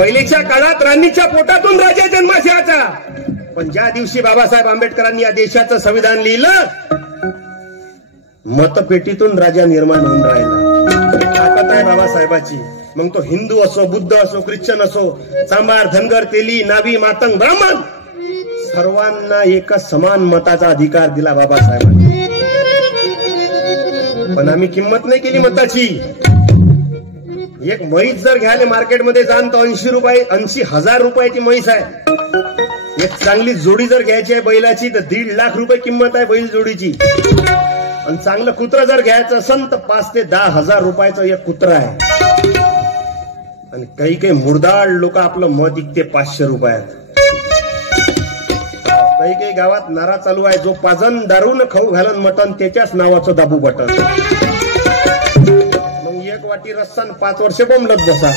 पहिलेच्या काळात राणीच्या पोटातून राजा जन्माचा, पण ज्या दिवशी बाबासाहेब आंबेडकरांनी या देशाचं संविधान लिहिलं, मतपेटीतून राजा निर्माण होऊन राहिला. ताकद आहे बाबासाहेबाची. मग तो हिंदू असो, बुद्ध असो, ख्रिश्चन असो, चांभार, धनगर, तेली, नाभी, मातंग, ब्राह्मण, सर्वांना एक समान मताचा अधिकार दिला बाबासाहेबांनी. पण आम्ही किंमत नाही केली मताची. एक म्हैस जर घ्यायला मार्केटमध्ये जाण तर 80,000 रुपयाची म्हैस आहे. एक चांगली जोडी जर घ्यायची आहे बैलाची तर 1.5 लाख रुपये किंमत आहे बैल जोडीची. आणि चांगलं कुत्र जर घ्यायचं असेल तर 5 ते 10 हजार रुपयाचं एक कुत्र आहे. आणि काही मुर्दाड लोक आपलं मत विकते 500 रुपयात. काही गावात नारा चालू आहे, जो पाजन दारू न खाऊ घालन मटन त्याच्याच नावाचं दाबू बटन. मग एक वाटी रस्सा 5 वर्ष बोंबलत बसा.